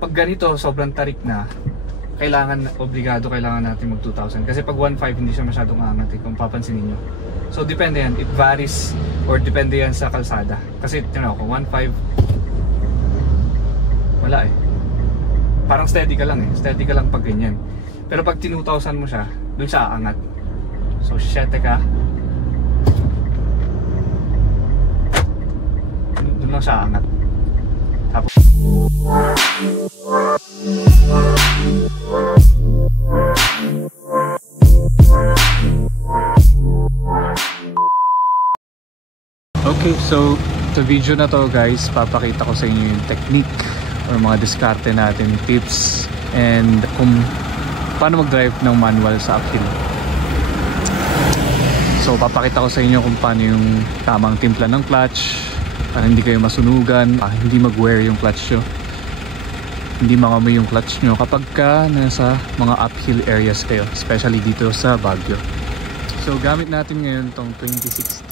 Pag ganito, sobrang tarik na, kailangan natin mag 2,000. Kasi pag 1.5 hindi siya masyadong aangat kung papansinin nyo. So depende yan, it varies or depende yan sa kalsada. Kasi kung 1.5, wala eh. Parang steady ka lang pag ganyan. Pero pag 2,000 mo siya, dun siya aangat. So 7 ka, dun lang siya aangat. Tapos okay, so sa video na to guys, papakita ko sa inyo yung technique or mga diskarte natin, tips, and kung paano mag-drive ng manual sa uphill. So papakita ko sa inyo kung paano yung tamang timpla ng clutch para hindi kayo masunugan, hindi mag-wear yung clutch nyo, hindi mangamoy yung clutch nyo kapag ka nasa mga uphill areas kayo, especially dito sa Baguio. So gamit natin ngayon tong 2016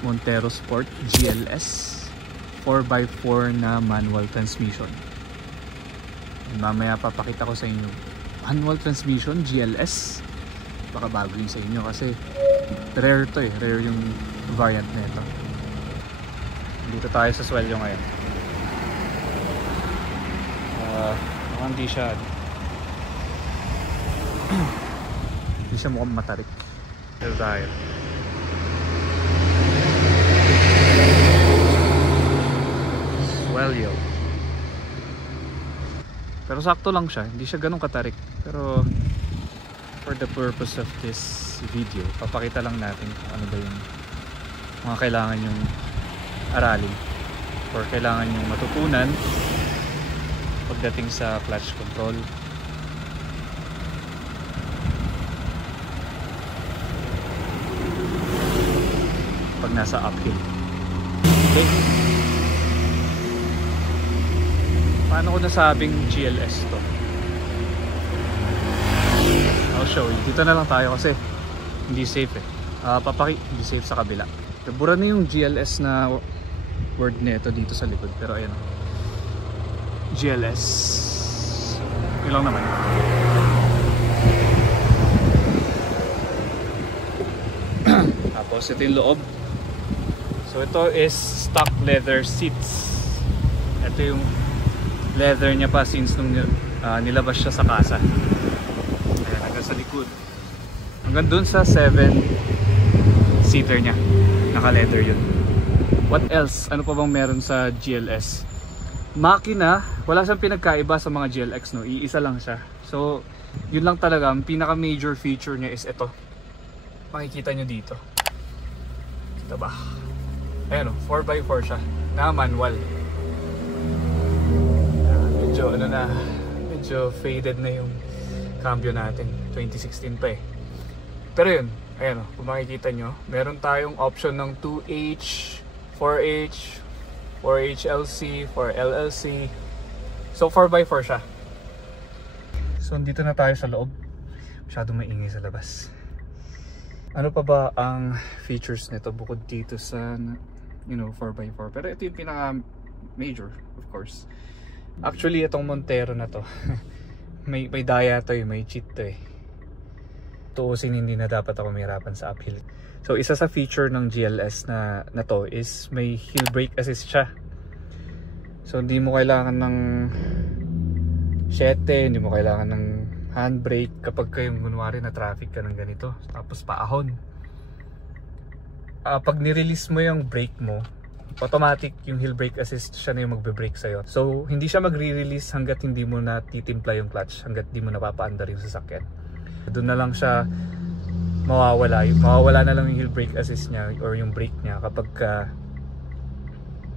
Montero Sport GLS 4x4 na manual transmission. And mamaya papakita ko sa inyo manual transmission GLS, baka bago yun sa inyo kasi rare to eh, rare yung variant na ito. Dito tayo sa swelyo ngayon. Mukhang di siya mukhang matarik. Dito tayo. Swelyo. Pero sakto lang siya, hindi siya ganun katarik. Pero for the purpose of this video, papakita lang natin kung ano ba yung mga kailangan yung aralin or kailangan yung matutunan pagdating sa clutch control. Pag nasa uphill. Okay. Paano ko nasabing GLS to? I'll show you. Dito na lang tayo kasi hindi safe eh. Hindi safe sa kabila. Bura na yung GLS na word nito dito sa likod. Pero ayan o. GLS. Yun lang naman. Tapos ito yung loob. So ito is stock leather seats. Ito yung leather niya pa since nung nilabas siya sa kasa. Ayan, hanggang sa likod. Hanggang dun sa 7-seater niya. Naka-leather yun. What else? Ano pa bang meron sa GLS? Makina, wala siyang pinagkaiba sa mga GLX, no? Iisa lang siya. So, yun lang talaga. Ang pinaka-major feature niya is ito. Makikita nyo dito. Kita ba? Ayan o, 4x4 siya. Na manual. Medyo faded na yung cambio natin. 2016 pa eh. Pero yun, ayan o, kung makikita nyo, meron tayong option ng 2H, 4H, 4HLC, 4LLC. So 4x4 siya. So dito na tayo sa loob. Masyadong maingay sa labas. Ano pa ba ang features nito bukod dito sa 4x4? Pero ito yung pinaka major, of course. Actually itong Montero na to may daya to eh, may cheat to eh. Tuusin hindi na dapat ako mahirapan sa uphill. So isa sa feature ng GLS na to is may hill brake assist siya. So hindi mo kailangan ng 7, hindi mo kailangan ng handbrake kapag kayong kunwari na traffic ka ng ganito tapos paahon. Pag nirelease mo yung brake mo, automatic yung hill brake assist siya na yung magbe-brake sa'yo. So hindi siya magre-release hanggat hindi mo na titimpla yung clutch, hanggat hindi mo napapaandar yung sasakyan. Doon na lang siya mawawala na lang yung hill brake assist niya or yung brake niya kapag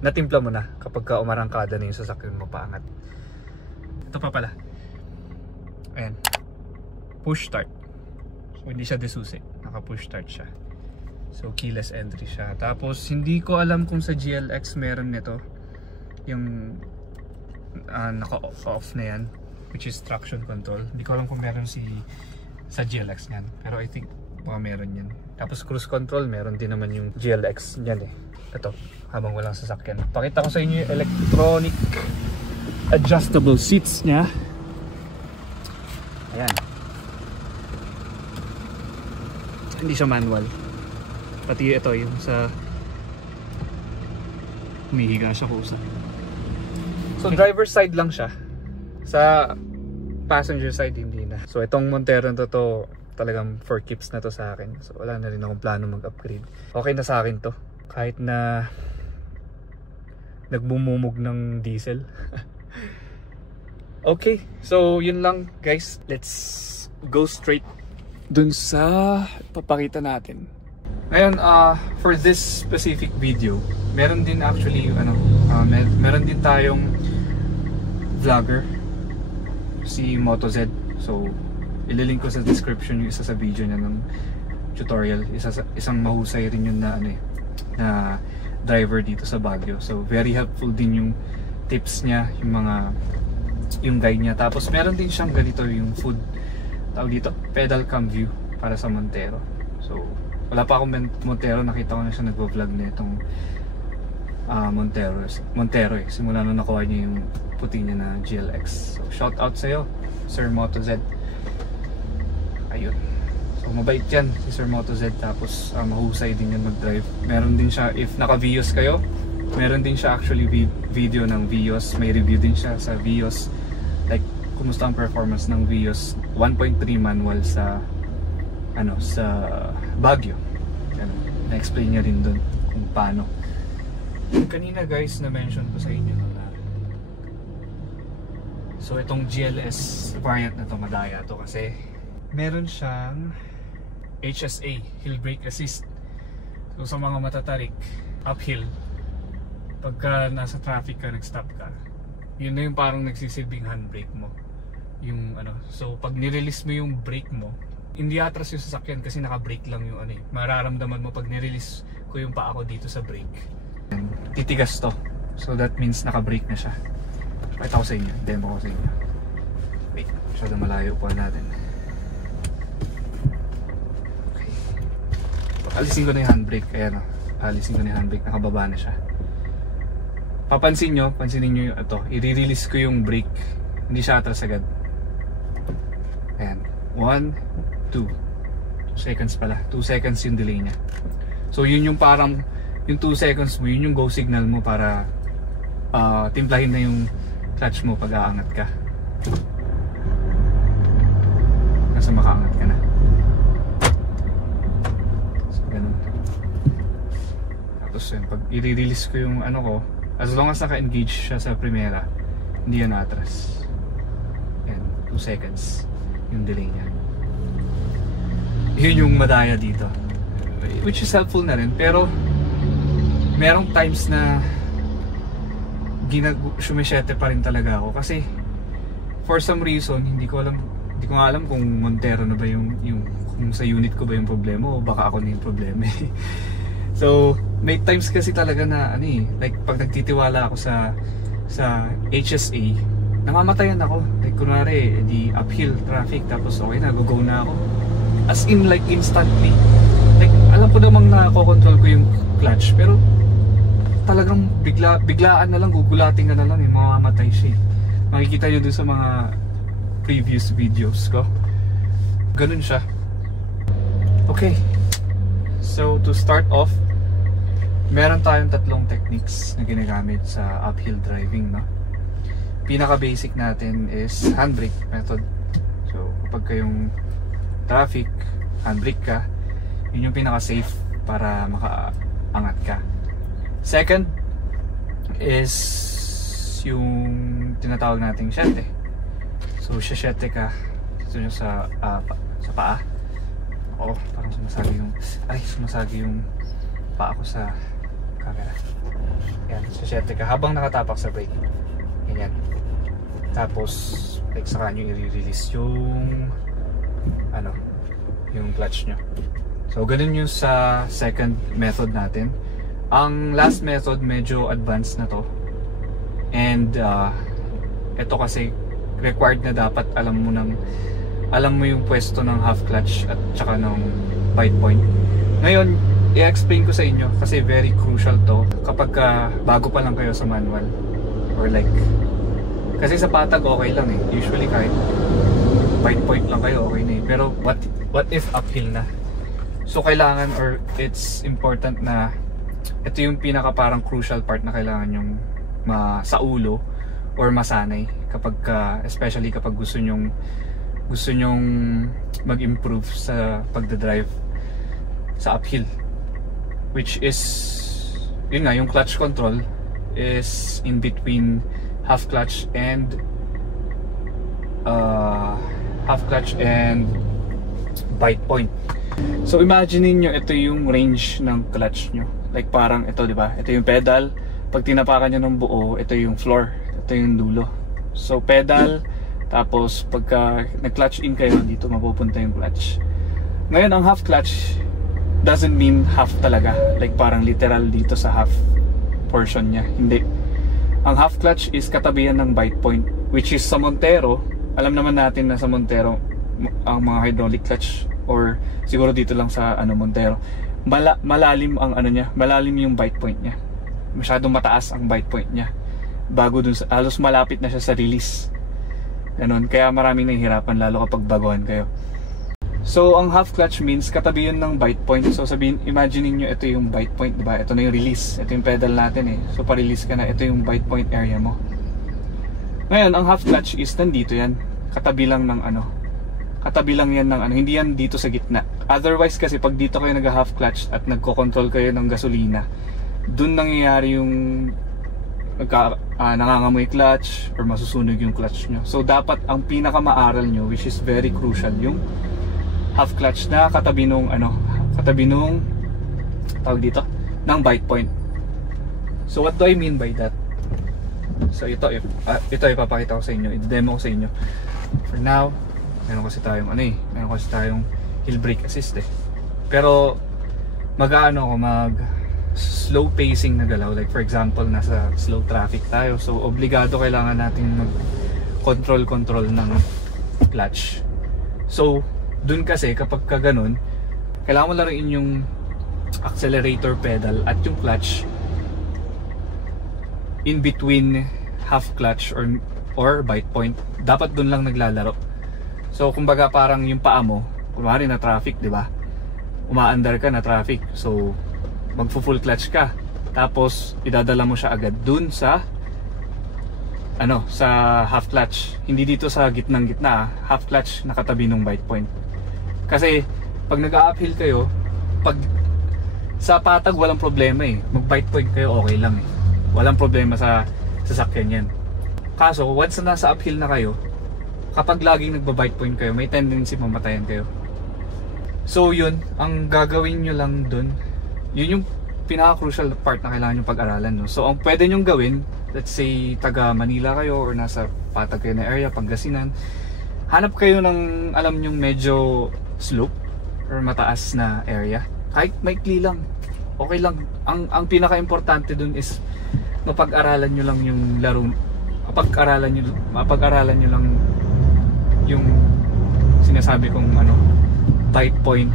natimpla mo na, kapag umarangkada na yung sasakyan mo paangat. Ito pa pala, ayan, push start. So hindi siya desusi, naka push start siya. So keyless entry siya. Tapos hindi ko alam kung sa GLX meron nito yung naka-off na yan, which is traction control. Hindi ko alam kung meron sa GLX yan, pero I think baka meron yan. Tapos cruise control meron din naman yung GLX yan eh. Ito, habang walang sasakyan. Pakita ko sa inyo yung electronic adjustable seats niya. Ayan. Hindi siya manual. Pati ito yung sa humihiga siya kusa. So driver's side lang siya. Sa passenger side hindi na. So itong Montero na to talagang for keeps na to sa akin. So wala na rin akong plano mag-upgrade. Okay na sa akin to. Kahit na nagbumumog ng diesel. Okay, so yun lang guys. Let's go straight dun sa papakita natin. Ngayon, for this specific video, meron din actually meron din tayong vlogger, si MotoZ. So ililink ko sa description yung isa sa video niya ng tutorial. Isang mahusay rin yun na na driver dito sa Baguio. So very helpful din yung tips niya, yung guide niya. Tapos meron din siyang ganito yung food, tawag dito, pedal cam view para sa Montero. So wala pa akong Montero, nakita ko na siya nagvo-vlog na itong Montero eh. Simula nung nakuha niya yung puti niya na GLX. So shout out sa'yo, Sir MotoZ. Ayun. So mabait yan si Sir MotoZ. Tapos mahusay din yan mag-drive. Meron din siya, if naka-Vios kayo, meron din siya actually video ng Vios. May review din siya sa Vios. Like, kumusta ang performance ng Vios 1.3 manual sa sa Baguio. Na-explain niya rin dun kung paano. Kanina guys, na-mention ko sa inyo na so itong GLS variant na to, madaya to kasi meron siyang HSA, Hill Brake Assist. So sa mga matatarik uphill, pagka nasa traffic ka, nag-stop ka, yun na yung parang nagsisilbing handbrake mo. Yung so pag nirelease mo yung brake mo, hindi atras yung sasakyan kasi naka-brake lang yung mararamdaman mo pag nirelease ko yung paa ko dito sa brake. Titigas to. So that means naka-brake na siya. Pakita ko sa inyo, demo ko sa inyo. Wait, masyado malayo po natin. Okay. Alisin ko na yung handbrake. Ayan o. Alisin ko na yung handbrake. Nakababa na siya. Pansinin nyo yung i-release ko yung brake. Hindi siya atras agad. Ayan. 1, 2 seconds pala. 2 seconds yung delay niya. So yun yung parang yung 2 seconds mo, yun yung go signal mo para timplahin na yung clutch mo pag aangat ka. Nasa makaangat ka na. So ganun. Tapos yun, pag i-release ko yung ko, as long as naka-engage siya sa primera, hindi yan atras. Yan, 2 seconds yung delay niya. Yun yung madaya dito, which is helpful na rin, pero merong times na sumisyete pa rin talaga ako kasi for some reason hindi ko nga alam kung Montero na ba yung kung sa unit ko ba yung problema o baka ako na yung problema. So may times kasi talaga na like pag nagtitiwala ako sa HSA, namamatayan ako. Like kunwari di uphill traffic tapos okay na, go na ako. As in like instantly. Like alam ko namang nakokontrol ko yung clutch pero talagang biglaan na lang, gugulating ka na lang, mamamatay siya. Makikita nyo dun sa mga previous videos ko. Ganun siya. Okay. So to start off, meron tayong tatlong techniques na ginagamit sa uphill driving, no? Pinaka basic natin is handbrake method. So kapag kayong traffic, handbrake ka, yun yung pinaka safe para makaangat ka. Second is yung tinatawag nating siyete. So siyete ka dito sa paa. Oo, parang sumasagi yung paa ko sa camera. Yan, siyete ka habang nakatapak sa brake. Ganyan. Tapos like saka nyo i-release yung yung clutch nyo. So ganun yung sa second method natin. Ang last method medyo advanced na to. And ito kasi required na dapat alam mo yung pwesto ng half clutch at saka ng bite point. Ngayon, i-explain ko sa inyo kasi very crucial to kapag bago pa lang kayo sa manual or like Kasi sa patag okay lang eh. Usually kahit bite point lang kayo, okay na eh. Pero what if uphill na? So kailangan, or it's important na ito yung pinaka parang crucial part na kailangan yung sa ulo or masanay kapag especially kapag gusto nyong mag-improve sa pagdadrive sa uphill, which is yun nga, yung clutch control is in between half clutch and bite point. So imagine nyo, ito yung range ng clutch nyo. Like parang ito, di ba? Ito yung pedal. Pag tinapakan nyo ng buo, ito yung floor. Ito yung dulo. So pedal, tapos pagka nag-clutch in kayo, dito mapupunta yung clutch. Ngayon, ang half clutch doesn't mean half talaga. Like parang literal dito sa half portion niya. Hindi. Ang half clutch is katabihan ng bite point, which is sa Montero. Alam naman natin na sa Montero, ang mga hydraulic clutch, or siguro dito lang sa Montero, malalim ang niya, malalim yung bite point niya. Masyadong mataas ang bite point niya. Bago dun sa, halos malapit na siya sa release. Ganun, kaya maraming nahihirapan lalo kapag baguhan kayo. So ang half clutch means katabi yun ng bite point. So sabihin, imagine niyo ito yung bite point, diba? Ito na yung release. Ito yung pedal natin eh. So pa-release ka na, ito yung bite point area mo. Ngayon, ang half clutch is nandito yan. Katabi lang ng katabi lang yan ng hindi yan dito sa gitna. Otherwise kasi pag dito kayo nag-half clutch at nagko-control kayo ng gasolina, dun nangyayari yung nangangamoy clutch or masusunog yung clutch nyo. So dapat ang pinakamaaral nyo, which is very crucial, yung half clutch na katabi nung tawag dito, ng bite point. So what do I mean by that? So ito ipapakita ko sa inyo, i-demo ko sa inyo. For now, meron kasi tayong hill brake assist eh. Pero mag slow pacing na galaw, like for example nasa slow traffic tayo, so obligado kailangan natin mag control ng clutch. So dun kasi kapag ganun, kailangan mo laruin yung accelerator pedal at yung clutch in between half clutch or bite point. Dapat dun lang naglalaro. So kumbaga parang yung paa mo, kunwari na traffic, di ba? Umaandar ka na traffic, so magfo-full clutch ka, tapos idadala mo siya agad dun sa sa half clutch, hindi dito sa gitna, half clutch nakatabi ng bite point. Kasi pag nag-uphill kayo, pag sa patag walang problema eh, mag bite point kayo okay lang eh, walang problema sa sasakyan yan. Kaso once na nasa uphill na kayo, kapag laging nagba-bite point kayo, may tendency mamatayan kayo. So yun, ang gagawin nyo lang dun, yun yung pinaka-crucial part na kailangan nyo pag-aralan, no? So ang pwede nyong gawin, let's say taga Manila kayo or nasa patag kayo na area, Pangasinan, hanap kayo ng alam nyong medyo slope or mataas na area. Kahit maikli lang, okay lang. Ang pinaka-importante dun is mapag-aralan nyo lang yung laro, mapag-aralan nyo lang yung sinasabi kong bite point,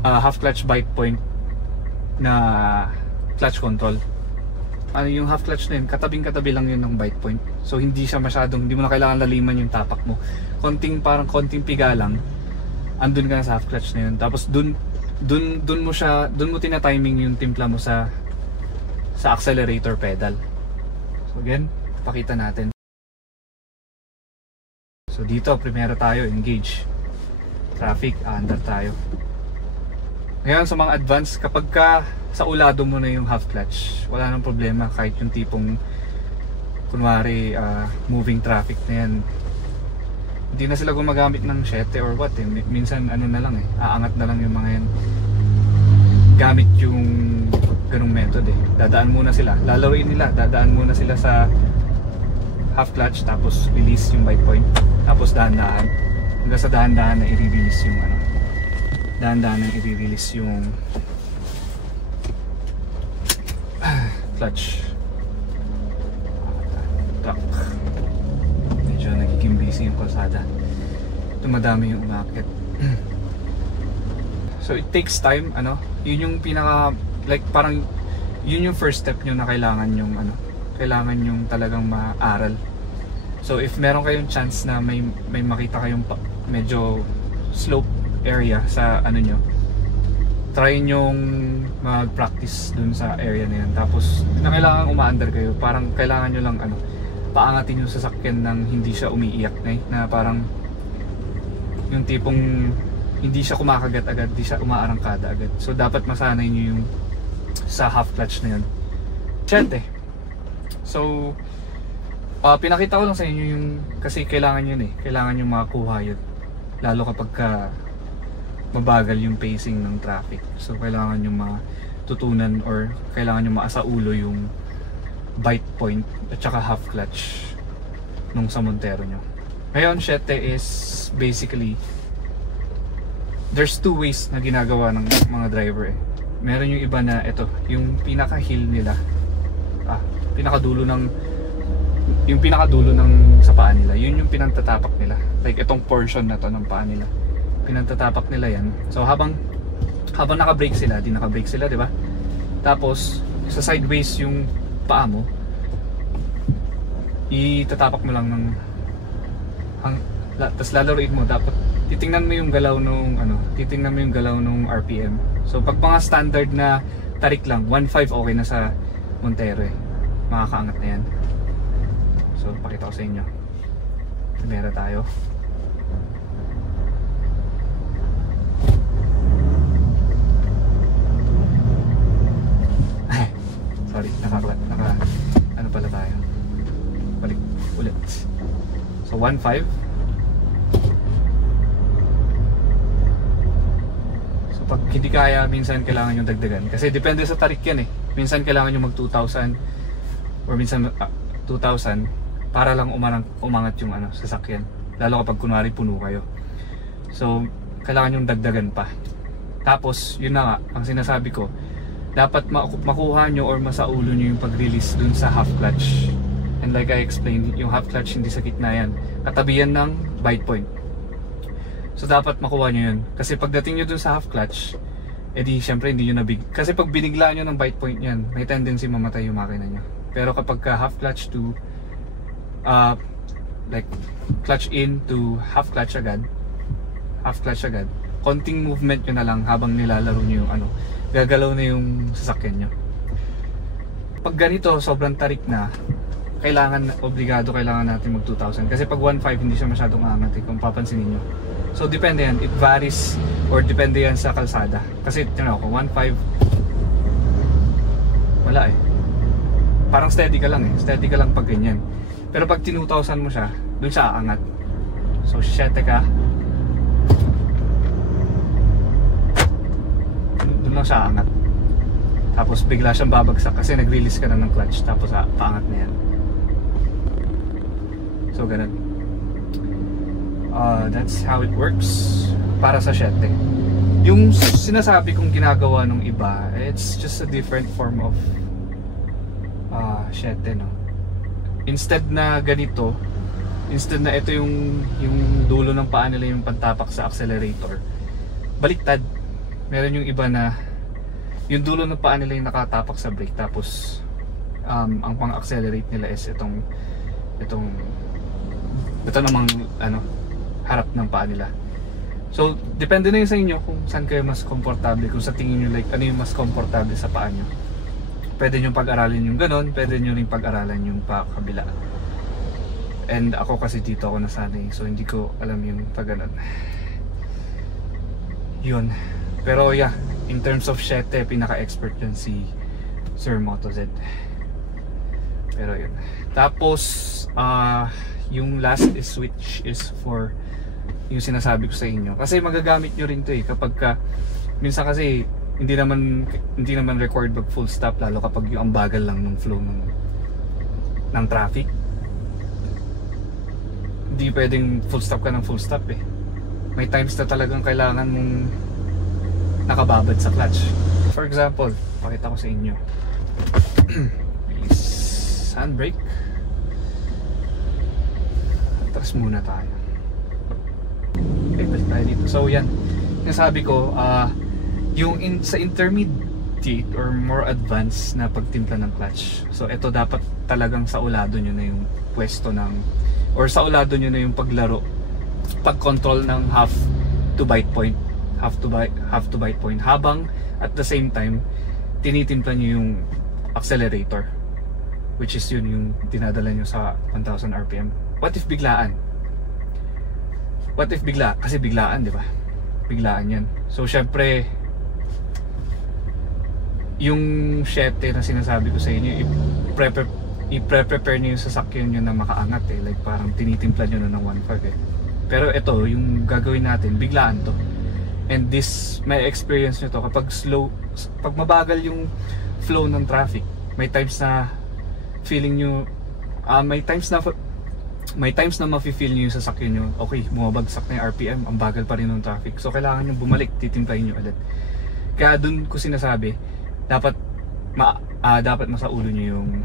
half clutch bite point na clutch control. Yung half clutch na yun, katabing-katabi lang yun ng bite point. So hindi siya masyadong, hindi mo na kailangan laliman yung tapak mo. Konting piga lang, andun ka na sa half clutch na yun. Tapos dun mo tina-timing yung timpla mo sa accelerator pedal. So again, pakita natin. So dito, primero tayo, engage. Traffic, under tayo. Ngayon sa mga advance, kapag sa ulado mo na yung half clutch, wala nang problema kahit yung tipong kunwari moving traffic na yan. Hindi na sila gumagamit ng 7 or what eh. Minsan na lang eh, aangat na lang yung mga yan. Gamit yung ganung method eh. Dadaan muna sila, lalaruin nila, dadaan muna sila sa half clutch, tapos release yung bite point, tapos dahan-dahan hanggang sa dahan-dahan na i-release yung clutch. Medyo nagiging busy yung kalsada, dumadami yung umakyat. So it takes time, yun yung pinaka, like parang yun yung first step nyo na kailangan yung talagang maaral So if meron kayong chance na may makita kayong medyo slope area sa ano nyo, try nyong mag-practice dun sa area na yan. Tapos na kailangan umaandar kayo, parang kailangan nyo lang ano, paangatin yung sasakyan ng hindi siya umiiyak na parang yung tipong hindi siya kumakagat agad, hindi siya umaarangkada agad. So dapat masanay nyo yung sa half clutch na yun. Siyete. So pinakita ko lang sa inyo yung, kasi kailangan yun kailangan nyo makakuha yun, lalo kapag mabagal yung pacing ng traffic. So kailangan nyo matutunan or kailangan nyo maasaulo yung bite point at saka half clutch nung sa Montero nyo. Ngayon, 7 is basically there's two ways na ginagawa ng mga driver Meron yung iba na ito, yung pinaka-heel nila, pinakadulo ng sa paa nila, yun yung pinantatapak nila. Like itong portion na to ng paa nila, pinantatapak nila yan. So habang naka-brake sila, di ba? Tapos sa sideways yung paa mo, itatapak mo lang ng tapos lalaruin mo. Dapat titingnan mo yung galaw nung RPM. So pag mga standard na tarik lang, 1.5 okay na sa Montero makakaangat na yan. So pakita ko sa inyo, kamera tayo. Sorry, ano pala tayo, balik ulit. So 1.5. So pag hindi kaya, minsan kailangan yung dagdagan, kasi depende sa tarik yan minsan kailangan yung mag 2,000 or minsan 2,000 para lang umangat yung sasakyan, lalo kapag kunwari puno kayo. So kailangan yung dagdagan pa. Tapos yun na nga ang sinasabi ko, dapat makuha nyo or masaulo nyo yung pag-release dun sa half clutch. And like I explained, yung half clutch hindi sa gitna yan, katabihan ng bite point. So dapat makuha nyo yun, kasi pagdating nyo dun sa half clutch, edi syempre hindi nyo kasi pag biniglaan nyo ng bite point yan, may tendency mamatay yung makina nyo. Pero kapag half clutch to like clutch in to half clutch agad, konting movement nyo na lang habang nilalaro nyo yung gagalaw na yung sasakyan nyo. Pag ganito sobrang tarik na, obligado kailangan natin mag 2,000, kasi pag 1.5 hindi siya masyadong aangat kung papansinin nyo. So depende yan, it varies, or depende yan sa kalsada. Kasi kung 1.5 wala parang steady ka lang pag ganyan. Pero pag 2,000 mo siya, dun siya aangat. So 7 ka, dun lang siya aangat. Tapos bigla siyang babagsak kasi nag-release ka na ng clutch, tapos paangat na yan. So ganun. That's how it works para sa 7. Yung sinasabi kong ginagawa ng iba, it's just a different form of 7, no? Instead na ganito, instead na ito yung dulo ng paa nila yung pantapak sa accelerator, baliktad. Meron yung iba na yung dulo ng paa nila yung nakatapak sa brake, tapos ang pang-accelerate nila is ito namang harap ng paa nila. So depende na yun sa inyo kung saan kayo mas komportable, kung sa tingin nyo like ano yung mas komportable sa paa nyo. Pwede nyo pag-aralin yung ganon, pwede nyo rin pag-aralan yung pakabila. And ako kasi dito ako nasanay, so hindi ko alam yung pag-ganon. Yun. Pero yeah, in terms of 7, pinaka-expert yun si Sir Moto-Z. Pero yun. Tapos yung last is, which is for yung sinasabi ko sa inyo, kasi magagamit nyo rin to kapag minsan kasi hindi naman required mag full stop, lalo kapag yung ang bagal lang ng flow ng traffic. Hindi pwedeng full stop ka ng full stop May times na talagang kailangan mong nakababad sa clutch. For example, pakita ko sa inyo. Handbrake. Atras muna tayo. Okay, balik tayo dito. So yan, nasabi ko, yung sa intermediate or more advanced na pagtimpla ng clutch, so ito dapat talagang sa ulado nyo na yung pwesto ng, or sa ulado nyo na yung paglaro, pag-control ng half to bite point, half to bite point, habang at the same time tinitimpla nyo yung accelerator, which is yun yung dinadala nyo sa 1000 RPM. What if biglaan? Kasi biglaan, di ba? Biglaan yan. So syempre yung 7 na sinasabi ko sa inyo, i-prepare nyo yung sasakyan nyo na makaangat eh. Like parang tinitimpla nyo na ng 1.5 eh. Pero ito, yung gagawin natin, biglaan to. And this, may experience nyo to, kapag pag mabagal yung flow ng traffic, may times na feeling nyo, may times na mafe-feel nyo yung sasakyan nyo, okay, bumabagsak na yung RPM, ang bagal pa rin ng traffic. So kailangan nyo bumalik, titimplahin nyo ulit. Kaya dun ko sinasabi, dapat nasa ulo nyo yung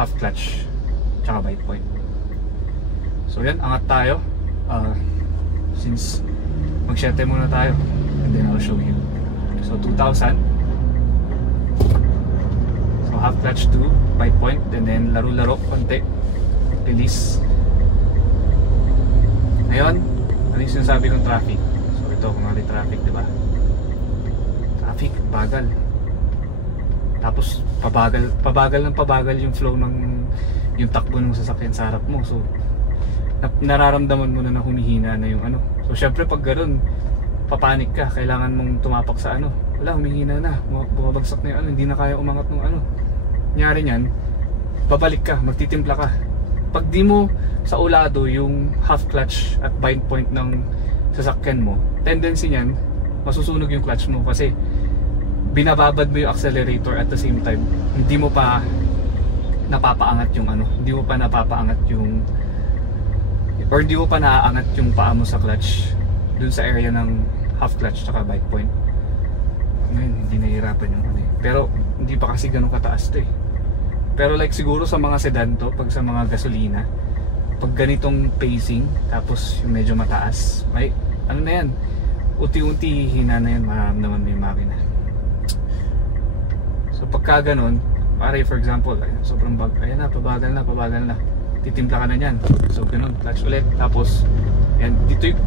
half clutch tsaka bite point. So yan, angat tayo. Since mag-7 muna tayo, and then I'll show you. So 2,000. So half clutch to bite point, and then laro-laro konti, release. Ngayon, ano yung sinasabi kong traffic? So ito, kung ano yung traffic, diba? Traffic, bagal. Tapos pabagal yung flow ng yung takbo ng sasakyan sa harap mo. So nararamdaman mo na humihina na yung ano. So syempre pag ganoon, papanik ka, kailangan mong tumapak sa ano. Wala, humihina na, bumabagsak na yung ano, hindi na kaya umangat ng ano. Nangyari niyan, babalik ka, magtitimpla ka. Pag di mo sa ulado yung half clutch at bind point ng sasakyan mo, tendency niyan, masusunog yung clutch mo kasi binababad mo yung accelerator at the same time hindi mo pa napapaangat yung ano, hindi mo pa napapaangat yung, or hindi mo pa naaangat yung paa mo sa clutch dun sa area ng half clutch tsaka bite point. Ngayon hindi nahihirapan yung ano eh. Pero hindi pa kasi ganun kataas to eh. Pero like siguro sa mga sedan to, pag sa mga gasolina, pag ganitong pacing tapos yung medyo mataas, may ano na yan, unti-unti hina na yan, mararamdaman mo yung makina. So pagka ganun, pare for example, sobrang ayan na, pabagal na, titimpla ka na niyan. So ganun, clutch ulit, tapos yan,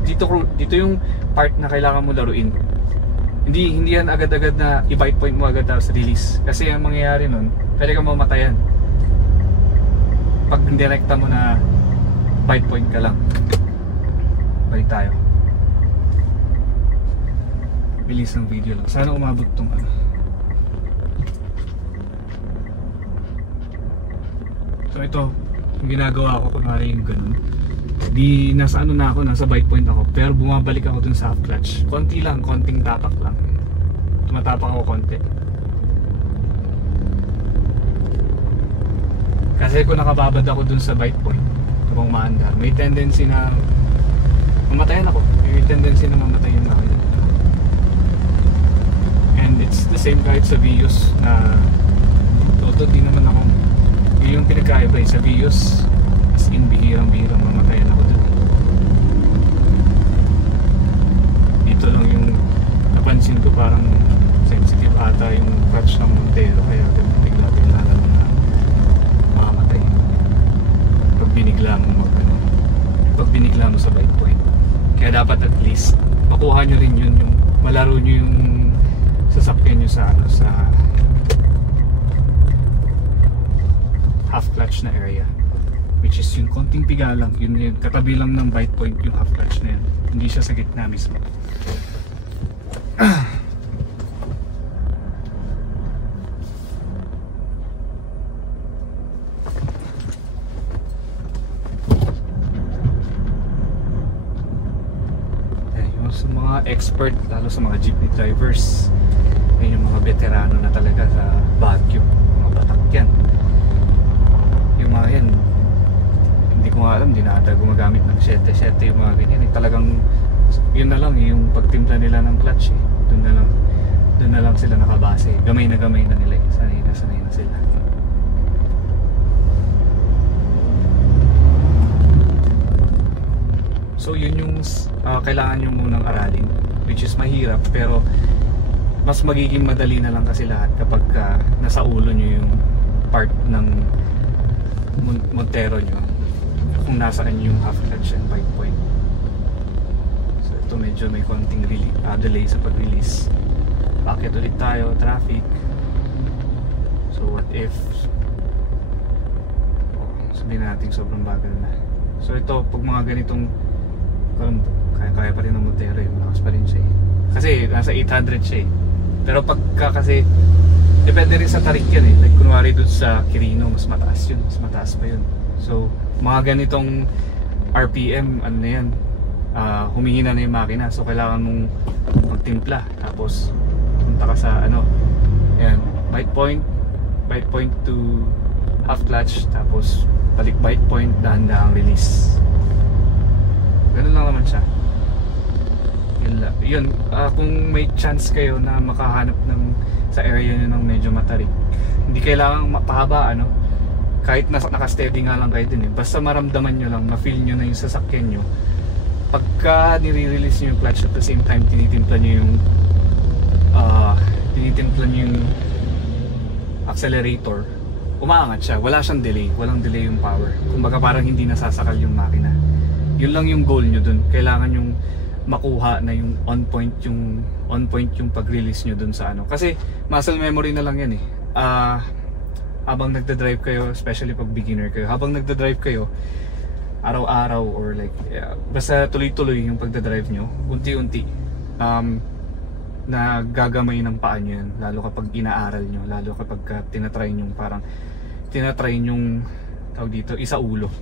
dito yung part na kailangan mo laruin. Hindi yan agad-agad na i-bite point mo agad tapos release. Kasi ang mangyayari nun, pwede kang mamatayan pag direkta mo na bite point ka lang. Balik tayo. Bilis ng video lang. Sana umabot tong ano. So ito, yung ginagawa ko kunwari yung ganun. Di nasa ano na ako, nasa bite point ako, pero bumabalik ako dun sa half clutch. Konti lang, konting tapak lang. Tumatapak ako konti. Kasi kung nakababad ako dun sa bite point, habang umaandar, may tendency na mamatayan ako. May tendency na mamatayan ako. And it's the same kahit sa Vios na toto, di naman ako. Yung pinagkaiba sa Vios, as in bihirang mamatayan ako dun. Dito lang yung napansin ko, parang sensitive ata yung clutch ng Montero, kaya bigla lang na mamamatay pag binigla mo sa bite point. Kaya dapat at least makuha nyo rin yun, yung malaro nyo yung sasakyan nyo sa ano, sa half clutch na area, which is yung konting piga lang, yun katabi lang ng bite point yung half clutch na yun, hindi siya sa gitna mismo. Yung sa mga expert, lalo sa mga jeepney drivers, yung mga veterano na talaga sa Baguio, mga batakyan, yung mga yan, hindi ko nga alam, hindi na ata gumagamit ng 7-7 yung mga ganyan eh. Talagang yun na lang yung pagtimpla nila ng clutch eh. Doon na lang sila nakabase, gamay na nila eh. Sanay na sila. So yun yung kailangan nyo munang aralin, which is mahirap, pero mas magiging madali na lang kasi lahat kapag nasa ulo nyo yung part ng Montero nyo. kung nasaan yung half clutch and bite point. So ito medyo may konting delay sa pag-release. Bakit ulit tayo, traffic. So what if sabihin natin sobrang bagal na. So ito, pag mga ganitong kaya pa rin ng Montero eh, malakas pa rin siya eh. Kasi nasa 800 siya eh. Pero pagka kasi depende rin sa tarik yan eh. Like kunwari doon sa Quirino, mas mataas yun, mas mataas pa yun. So mga ganitong RPM, ano na yan, humihina na yung makina. So kailangan mong magtimpla. Tapos punta ka sa ano, yan, bite point to half clutch, tapos balik bite point, dahan-dahang release. Ganun lang naman siya. Yun, kung may chance kayo na makahanap ng sa area nyo ng medyo matarik, hindi kailangang mapahaba, ano, kahit naka-steady nga lang kayo din eh. Basta maramdaman nyo lang, ma-feel nyo na yung sasakyan nyo. Pagka nire-release nyo yung clutch at the same time tinitimpla nyo yung accelerator, umaangat siya, wala siyang delay, walang delay yung power. Kumbaga parang hindi nasasakal yung makina. Yun lang yung goal nyo dun. Kailangan yung makuha na yung on point yung pag-release nyo dun sa ano. Kasi muscle memory na lang yan eh. Habang nagda-drive kayo, especially pag beginner kayo, habang nagda-drive kayo araw-araw or like basta tuloy-tuloy yung pagda-drive nyo, unti-unti na gagamay ng paa nyo yan, lalo kapag inaaral nyo, lalo kapag tinatry nyo tawag dito, isaulo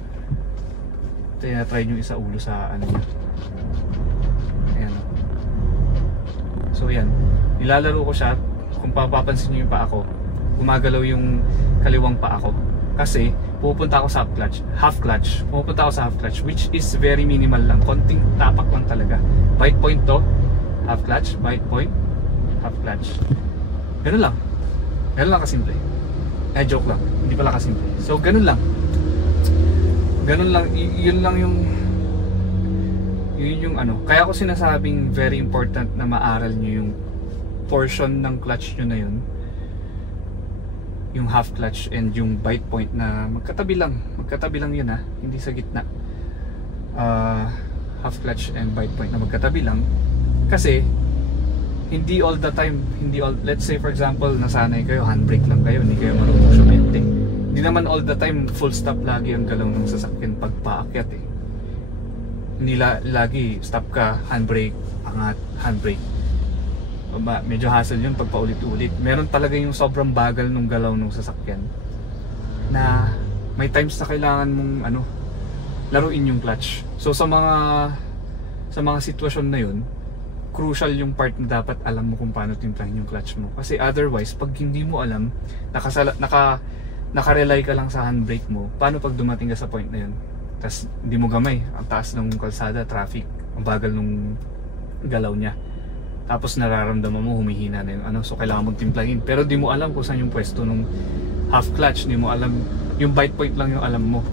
sa ano nyo. Ayan. So yan, nilalaro ko siya. Kung papapansin nyo yung paa ko, gumagalaw yung kaliwang paa ko kasi pupunta ako sa half clutch, which is very minimal lang, konting tapak lang talaga. Bite point to, half clutch, bite point, half clutch. Ganun lang kasimple. Joke lang, hindi pala kasimple. So ganun lang, yun lang yung ano. Kaya ko sinasabing very important na maaral nyo yung portion ng clutch nyo na yun, yung half clutch and yung bite point na magkatabi lang yun ha, hindi sa gitna. Half clutch and bite point na magkatabi lang, kasi hindi all the time, let's say for example nasanay kayo, handbrake lang kayo, hindi kayo marunong sumente. Hindi naman all the time full stop lagi ang galaw ng sasakyan pag paakyat eh. Hindi lagi stop ka, handbrake, angat, handbrake. Medyo hassle yun pag paulit-ulit. Meron talaga yung sobrang bagal ng galaw ng sasakyan na may times na kailangan mong ano, laruin yung clutch. So sa mga sitwasyon na yun, crucial yung part na dapat alam mo kung paano timplahin yung clutch mo. Kasi otherwise, pag hindi mo alam, nakarely ka lang sa handbrake mo, paano pag dumating ka sa point na yun? Tapos hindi mo gamay, ang taas ng kalsada, traffic, ang bagal ng galaw niya. Tapos nararamdaman mo humihina na yung ano, so kailangan mong timplahin. Pero di mo alam kung saan yung pwesto ng half clutch, di mo alam, yung bite point lang yung alam mo.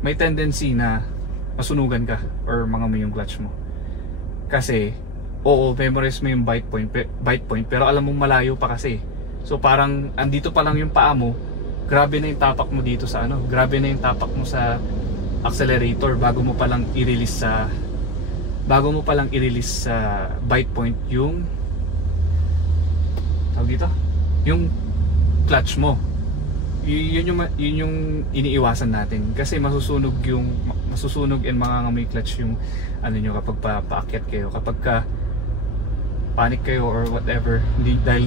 May tendency na masunugan ka or mangamoy yung clutch mo. Kasi oo, memorize mo yung bite point, pero alam mong malayo pa kasi. So parang andito pa lang yung paa mo, grabe na yung tapak mo dito sa ano, grabe na yung tapak mo sa accelerator bago mo palang i-release sa bite point yung tawag dito, yung clutch mo. Yun yung iniiwasan natin kasi masusunog and mangangamoy clutch yung ano nyo kapag paakyat kayo, kapag panic kayo or whatever, dahil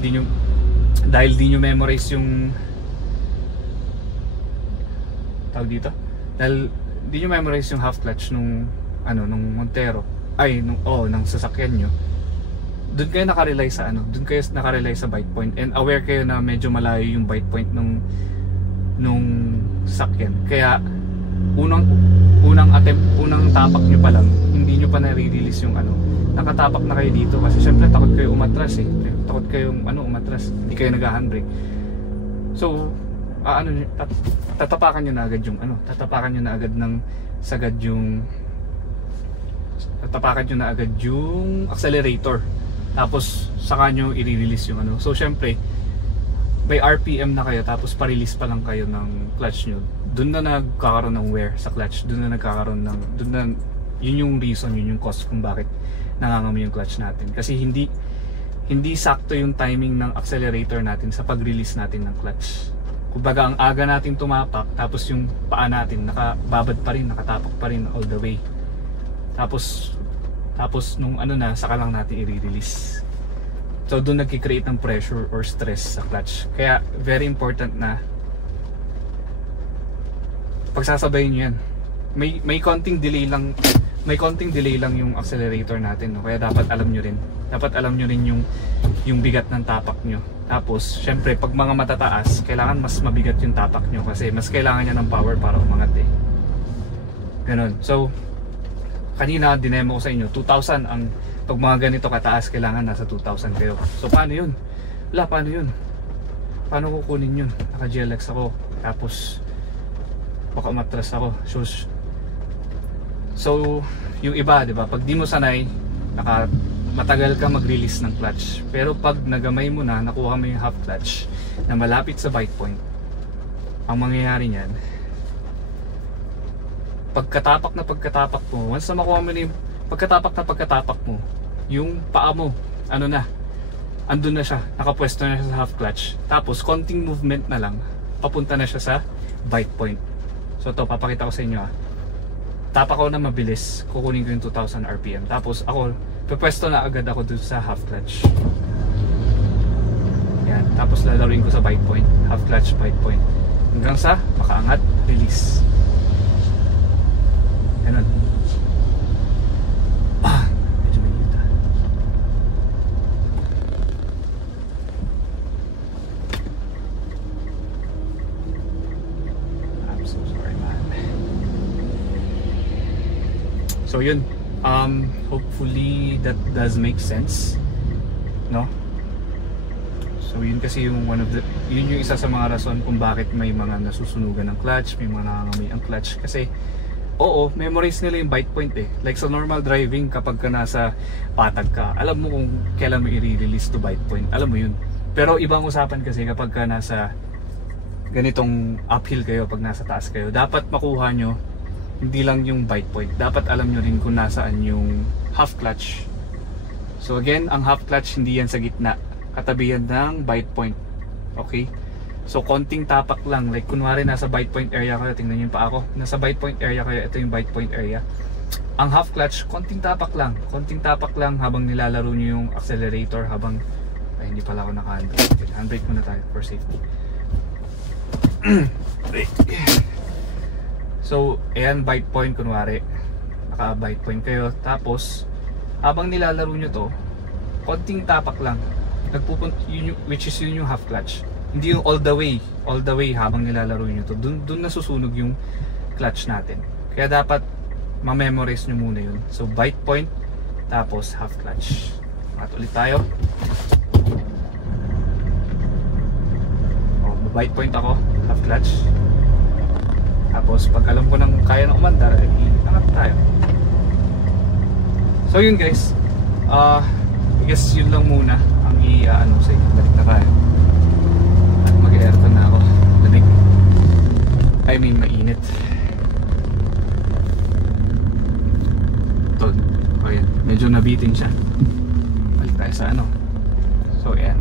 di nyo memorize yung tawag dito, dahil di nyo memorize yung half clutch nung Montero ng sasakyan nyo, doon kayo nakarely sa bite point and aware kayo na medyo malayo yung bite point nung sasakyan. Kaya unang tapak nyo pa lang, hindi nyo pa nare-release yung ano, nakatapak na kayo dito kasi syempre takot kayo umatras eh. Takot kayong umatras, hindi kayo nag-handbrake. So tatapakan nyo na agad yung tatapakan nyo na agad yung accelerator, tapos saka nyo i-release yung ano. So syempre may RPM na kayo tapos pa-release pa lang kayo ng clutch nyo, dun na nagkakaroon ng wear sa clutch, dun na nagkakaroon ng, yun yung reason, yun yung cause kung bakit nangangamoy yung clutch natin. Kasi hindi sakto yung timing ng accelerator natin sa pag-release natin ng clutch. Kumbaga ang aga natin tumapak, tapos yung paa natin nakababad pa rin, nakatapak pa rin all the way. Tapos nung ano na, saka lang natin i-release. So doon nagki-create ng pressure or stress sa clutch. Kaya very important na pagsasabayin nyo yan. May konting delay lang yung accelerator natin, no? Kaya dapat alam nyo rin yung bigat ng tapak nyo. Tapos syempre pag mga matataas, kailangan mas mabigat yung tapak nyo kasi mas kailangan niya ng power para umangat eh. Ganun. So kanina dinemo ko sa inyo 2,000 ang, pag mga ganito kataas kailangan nasa 2,000 kayo. So paano yun? Paano yun? Paano kukunin yun? Naka GLX ako, tapos baka umatras ako. So yung iba, di ba, pag di mo sanay, matagal ka mag-release ng clutch. Pero pag nagamay mo na, nakuha mo yung half clutch na malapit sa bite point, ang mangyayari niyan, pagkatapak mo, once na makuha mo na yung pagkatapak mo, yung paa mo, andun na siya, nakapwesto na siya sa half clutch. Tapos konting movement na lang, papunta na siya sa bite point. So to, papakita ko sa inyo tapak ko na mabilis, kukunin ko yung 2,000 RPM. Tapos ako, pwesto na agad ako dun sa half clutch. Yan, tapos lalaruin ko sa bite point, half clutch, bite point, hanggang sa makaangat, release. Ganun. Medyo mainit. I'm so sorry, man. So yun, hopefully that does make sense, no? So yun kasi yung yun yung isa sa mga rason kung bakit may mga nasusunugan ng clutch, may mga nangangamoy ang clutch. Kasi oo, memorize nila yung bite point eh. Like sa normal driving, kapag ka nasa patag ka, alam mo kung kailan mo i-release to bite point, alam mo yun. Pero ibang usapan kasi kapag ka nasa ganitong uphill kayo, pag nasa taas kayo, dapat makuha nyo hindi lang yung bite point, dapat alam nyo rin kung nasaan yung half clutch. So again, ang half clutch hindi yan sa gitna, katabi yan ng bite point. Okay? So konting tapak lang, like kunwari nasa bite point area kayo, tingnan nyo yung paa ko, nasa bite point area kayo, ito yung bite point area. Ang half clutch, konting tapak lang habang nilalaro nyo yung accelerator, habang ay hindi pala ako naka-handbrake. Handbrake muna tayo for safety. So ayan, bite point, kunwari naka bite point kayo, tapos habang nilalaro nyo to, konting tapak lang, which is yun yung half clutch. Hindi yung all the way habang nilalaro nyo to, dun nasusunog yung clutch natin. Kaya dapat ma-memorize nyo muna yun. So bite point, tapos half clutch. At ulit tayo. Bite point ako, half clutch. Tapos pag alam ko nang kaya na umandar, angat tayo. So yun guys, I guess yun lang muna ang i-ano sa inyo. Balik na tayo. At mag-aircon na ako. Lamig. I mean mainit. Ito, okay, medyo nabitin siya. Balik tayo sa ano. So yan.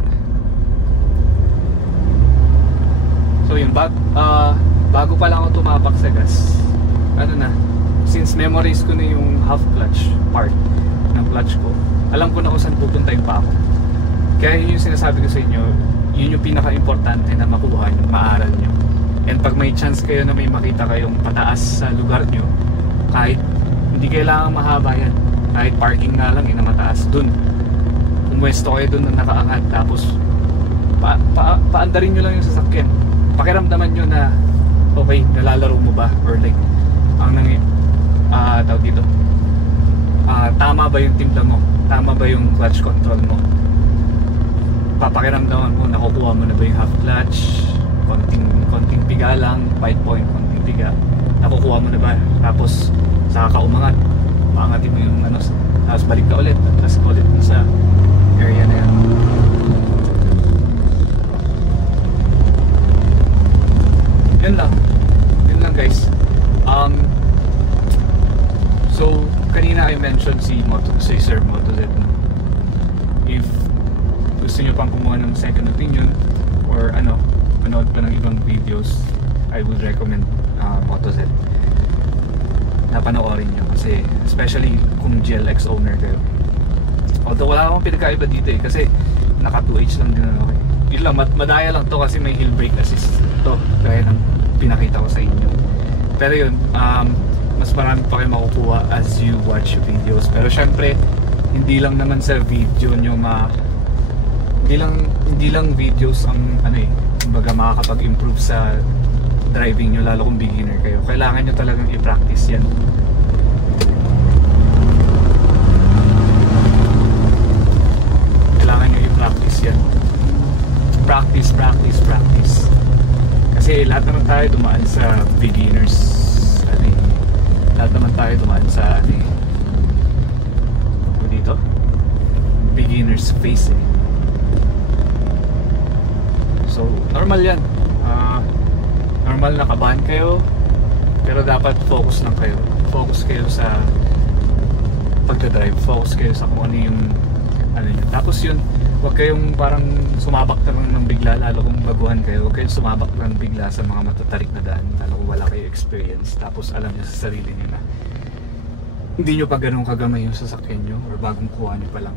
So yun, bago pa lang ako tumapak sa gas, since memorize ko na yung half clutch part ng clutch ko, alam ko na kung saan pupunta yung pa ako. Kaya yun yung sinasabi ko sa inyo, yun yung pinaka-importante na makuha nyo, maaral nyo. And pag may chance kayo na may makita kayong pataas sa lugar nyo, kahit hindi kailangan mahaba yan, kahit parking nga lang na mataas, dun umwesto kayo dun na nakaangat, tapos paandarin nyo lang yung sasakyan, pakiramdaman nyo na okay, nalalaro mo ba, or like tawag dito, tama ba yung timpla mo, tama ba yung clutch control mo, papakiramdaman mo, nakukuha mo na ba yung half clutch, konting piga lang, bite point, konting piga, nakukuha mo na ba, tapos saka ka umangat, paangatin mo yung tapos balik ka ulit, tapos ka ulit sa area na yan. Yun lang guys. So kanina I mentioned si Sir Moto Z, no? If gusto nyo pang kumuha ng second opinion or manood pa ng ibang videos, I would recommend Moto Z na panoorin nyo, kasi especially kung GLX owner kayo. Although wala akong pinagkaiba dito kasi naka 2H lang din ako. Yun lang, madaya lang to kasi may hill brake assist to, gaya ng pinakita ko sa inyo. Pero yun, mas marami pa kayo makukuha as you watch videos. Pero syempre, hindi lang naman sa video nyo hindi lang videos ang kumbaga makakapag-improve sa driving nyo, lalo kung beginner kayo. Kailangan nyo talagang i-practice yan. Kailangan nyo i-practice yan. Practice. Kasi lahat naman tayo dumaan sa beginners, lahat naman tayo dumaan sa dito beginners phase So normal yan, normal na kabahan kayo, pero dapat focus lang kayo. Focus kayo sa pagdadrive, focus kayo sa kung ano yung nyo. Tapos yun, huwag kayong parang sumabak na lang ng bigla, lalo kung baguhan kayo. Huwag kayong sumabak lang bigla sa mga matatarik na daan, lalo kung wala kayo experience. Tapos alam nyo sa sarili nyo na hindi nyo pa ganun kagamay yung sasakyan nyo, or bagong kuha nyo pa lang.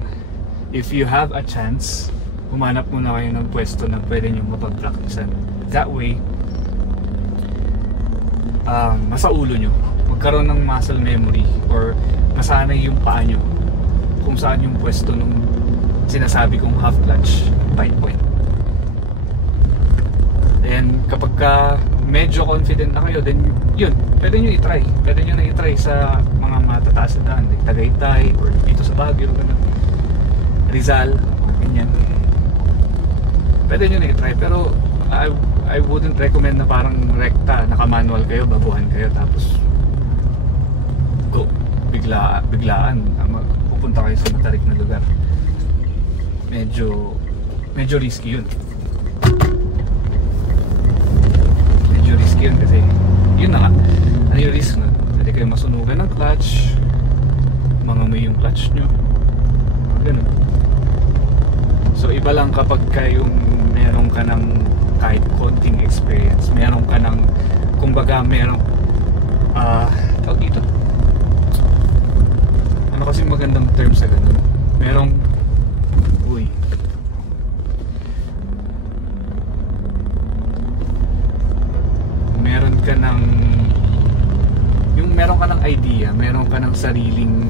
If you have a chance, humanap muna kayo ng pwesto na pwede nyo mapag-practicean. That way, masa ulo nyo, magkaroon ng muscle memory, or masanay yung paa nyo kung saan yung pwesto nung sinasabi kong half clutch bite point. And kapag medyo confident na kayo, then yun, pwede nyo i-try. Pwede nyo na i-try sa mga matataas na daan, like Tagaytay or dito sa Baguio, Rizal, ganyan. Pwede nyo na i-try, pero I wouldn't recommend na parang rekta, naka-manual kayo, baguhan kayo, tapos go, biglaan pupunta kayo sa matarik na lugar. Medyo risky yun. Medyo risky yun kasi yun na nga, ano yung risk na pwede kayo masunugan ng clutch, mangamoy yung clutch nyo, ganun. So iba lang kapag kayong meron ka ng kahit konting experience, meron ka ng kumbaga merong tawag dito, ano kasi magandang term sa ganun, merong meron ka ng meron ka ng idea, meron ka ng sariling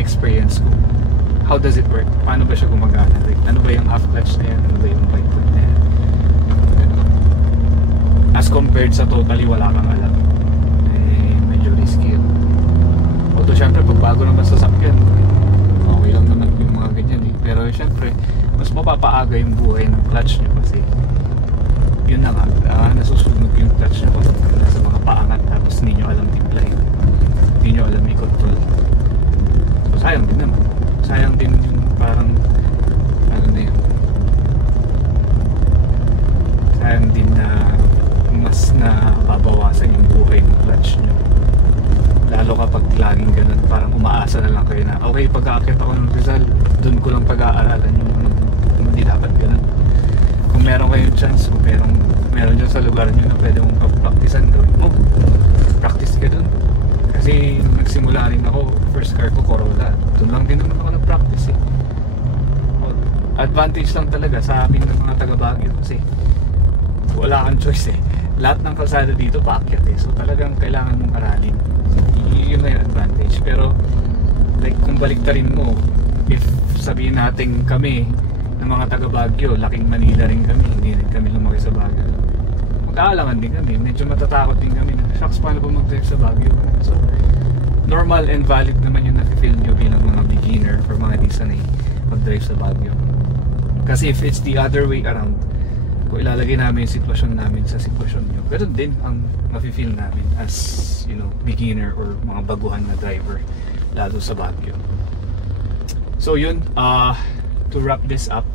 experience kung how does it work, paano ba siya gumagana, like, ano ba yung half clutch na yan, ano ba yung bite point na yan, as compared sa totally wala kang alam. Medyo risky yun. Although syempre pag bago naman sasakyan, okay lang naman yung mga ganyan pero syempre mas mapapaaga yung buhay ng clutch nyo kasi yun na nga, nasusunog yung clutch nyo sa mga paangat, tapos hindi nyo alam tiplay, hindi nyo alam may control. So sayang din naman, sayang din yung parang sayang din na mas na babawasan yung buhay ng clutch nyo, lalo kapag laging ganun, parang umaasa na lang kayo na okay, pag-aakyat ako ng Rizal, dun ko lang pag-aaralan yung hindi dapat ganun. Kung meron kayong chance, kung meron dyan sa lugar nyo na pwede mong practicean, gawin mo, practice ka dun. Kasi nung nagsimula rin ako, first car ko Corolla, dun lang din naman ako nag-practice Advantage lang talaga sa amin ng mga taga Baguio kasi wala kang choice lahat ng kalsada dito paakyat so talagang kailangan mong aralin, yun na yung advantage. Pero like kung baliktarin mo, if sabihin natin kami ng mga taga Baguio, laking Manila rin kami, hindi rin kami lumaki sa Baguio, magkaalangan din kami, medyo matatakot din kami na shucks, paano ba mag-drive sa Baguio. So normal and valid naman yung nafe-feel nyo bilang mga beginner or mga di sanay mag-drive sa Baguio. Kasi if it's the other way around, kung ilalagay namin yung sitwasyon namin sa sitwasyon nyo, ganun din ang mafe-feel namin as, you know, beginner or mga baguhan na driver, lalo sa Baguio. So yun, to wrap this up,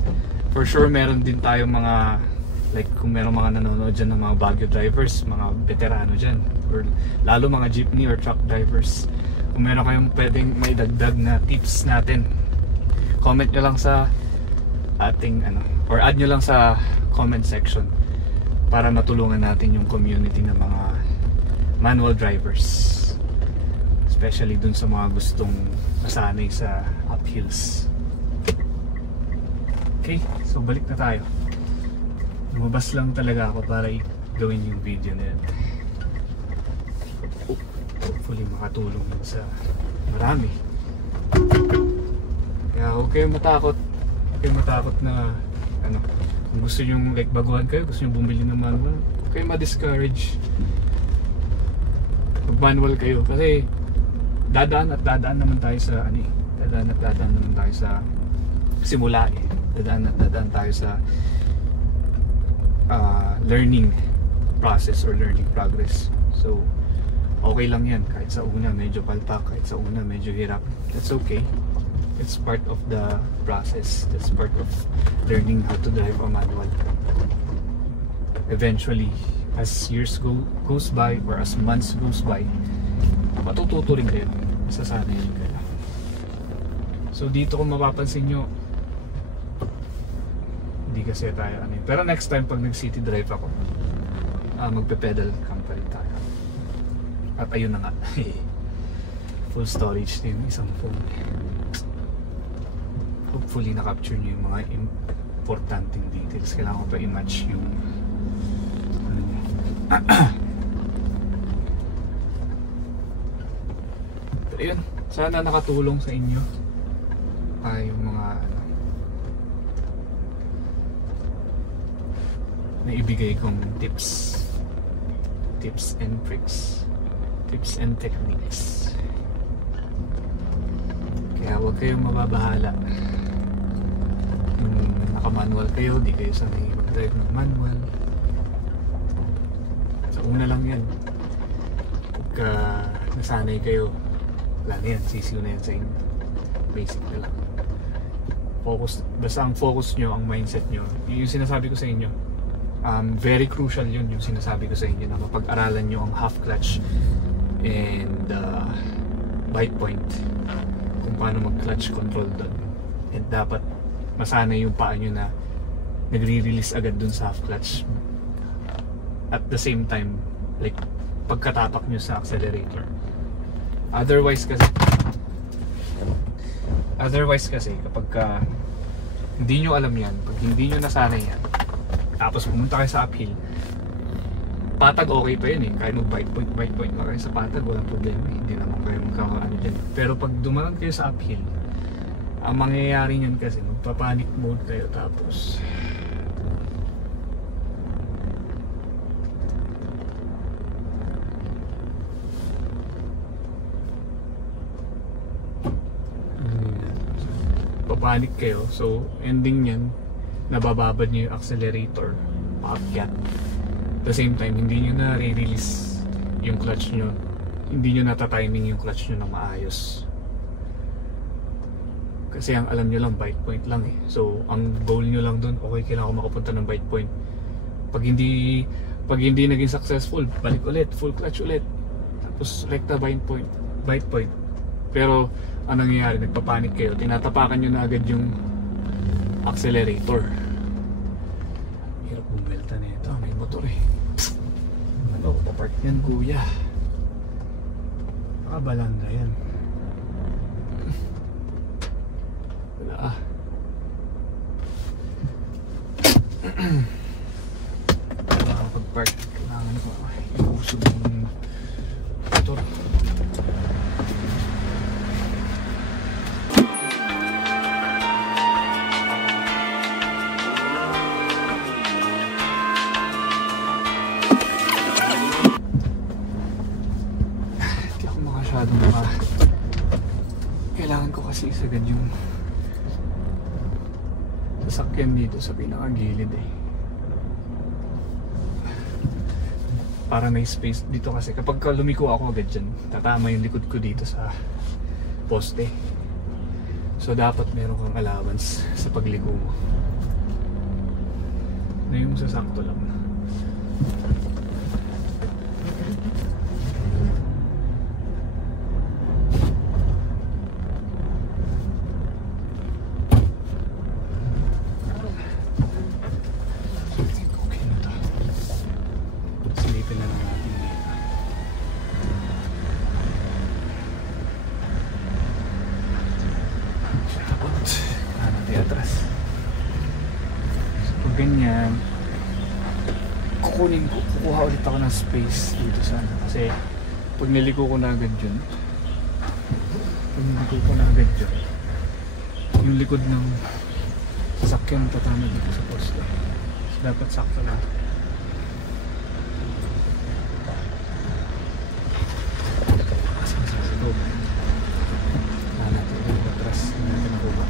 for sure meron din tayong mga Like kung meron mga nanonood dyan ng mga Baguio drivers, mga veterano dyan, or lalo mga jeepney or truck drivers, kung meron kayong pwedeng may dagdag na tips natin, comment nyo lang sa ating or add nyo lang sa comment section para matulungan natin yung community ng mga manual drivers, especially dun sa mga gustong masanay sa uphills. Okay, so balik na tayo. Lumabas lang talaga ako para gawin yung video na yun. Hopefully makatulong yun sa marami. Kaya huwag kayong matakot. Huwag kayong matakot na kung gusto nyo like baguhan kayo, gusto nyo bumili ng manual, huwag kayong ma-discourage. Mag manual kayo kasi dadaan naman tayo sa dadaan naman tayo sa simula dadaan tayo sa learning process or learning progress. So okay lang yan, kahit sa una medyo palpak, kahit sa una medyo hirap, that's okay. It's part of the process. That's part of learning how to drive a manual. Eventually, as years goes by or as months goes by, matututo rin kayo, masasanay rin kayo. So dito kung mapapansin nyo, hindi kasi tayo pero next time pag nag city drive ako, magpe-pedal cam pa rin tayo. At ayun na nga, full storage din isang phone. Hopefully na-capture nyo yung mga importanteng details. Kailangan ko pa i-match yung pero yun, sana nakatulong sa inyo yung mga na ibigay kong tips and tricks, tips and techniques. Kaya huwag kayong mababahala. Naka-manual kayo, di kayo sanay mag-drive ng manual. Sa una lang yan. Pagka nasanay kayo, wala na yan, sisiw na yan sa inyo. Basic na lang. Focus, basta ang focus nyo, ang mindset nyo, yung sinasabi ko sa inyo, very crucial yun, yung sinasabi ko sa inyo, na mapag-aralan nyo ang half clutch and bite point, kung paano mag-clutch control doon. And dapat masanay yung paa nyo na nagre-release agad dun sa half clutch. At the same time, like pagkatapak nyo sa accelerator. Otherwise kasi kapag hindi nyo alam yan, pag hindi nyo nasanay yan, tapos pumunta kayo sa uphill, patag okay pa yun kahit mag bite point na kayo sa patag, walang problema, hindi naman kayo magkakaano dyan. Pero pag dumaan kayo sa uphill, ang mangyayari nyan kasi magpa-panic mode kayo, tapos papanik kayo. So ending nyan, nabababad nyo yung accelerator, paakyat. At the same time, hindi nyo na re-release yung clutch nyo, hindi nyo natatiming yung clutch nyo na maayos. Kasi ang alam nyo lang, bite point lang So ang goal nyo lang dun, okay, kailangan ko makapunta ng bite point. Pag hindi naging successful, balik ulit, full clutch ulit, tapos rekta bite point. Pero ang nangyayari, nagpapanik kayo, tinatapakan nyo na agad yung accelerator. Hirap bumelta na ito, may motor Ano, papark yan kuya, nakabalanda yan. Wala pag-park, kailangan ko iusog yung motor. Kailangan ko kasi isagad yung sasakyan dito sa pinakagilid para may space dito, kasi kapag lumiko ako agad dyan, tatama yung likod ko dito sa poste. So dapat meron kang allowance sa pagliko mo. na yung sasakto lang. Okay na to. Silipin na lang natin dito. Shoutout. Kanan tayo atras. So ganyan, kukuha ulit ako ng space dito sana kasi pag niliko ko na agad yun, yung likod ng sasakyan tatama dito sa poste, so dapat sakto lang. Kasang sa loob natin ulit atras, hindi natin nakuha.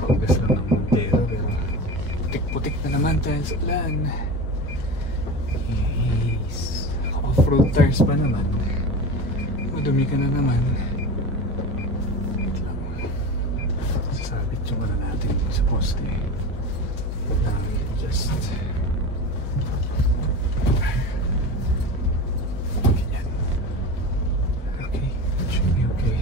Kaugas lang ng Montero, pero putik-putik na naman dahil sa ulan. Yes. Off-road tires pa naman. Madumi ka na naman. Wait lang. Sasabit yung ano natin sa poste. Just ganyan. Okay, it should be okay.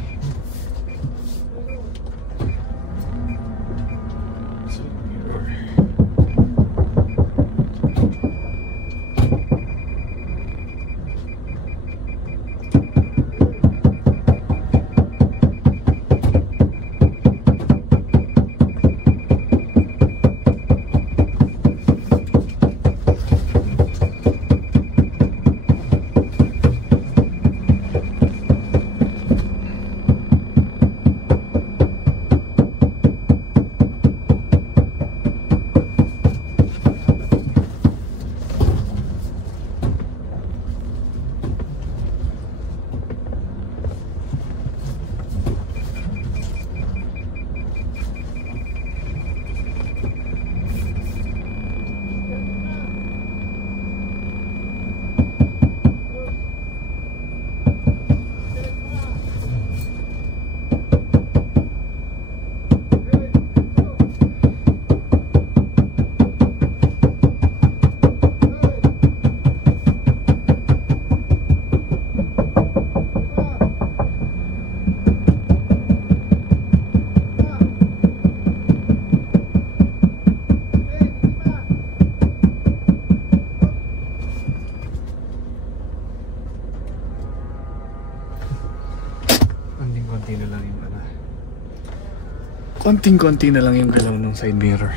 Konting-konti na lang yung galaw ng side mirror.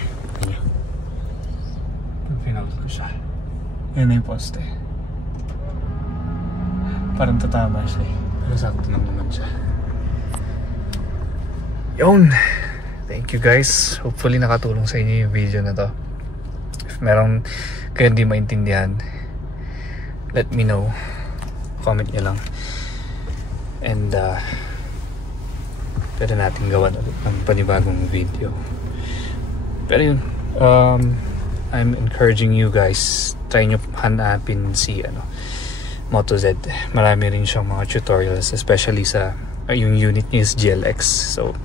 Pinawal ko siya. Yan na yung poste. Parang tatama siya eh. Pero sakto lang naman siya. Yun! Thank you guys. Hopefully nakatulong sa inyo yung video na to. If meron kayo hindi maintindihan, let me know. Comment nyo lang. And pwede natin gawan ulit ng panibagong video. Pero yun, I'm encouraging you guys, try nyo hanapin si Moto-Z. Marami rin siyang mga tutorials, especially sa yung unit niya is GLX, so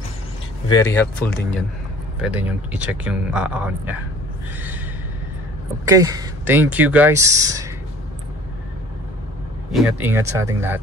very helpful din yun. Pwede nyo i-check yung account niya. Okay, thank you guys. Ingat-ingat sa ating lahat.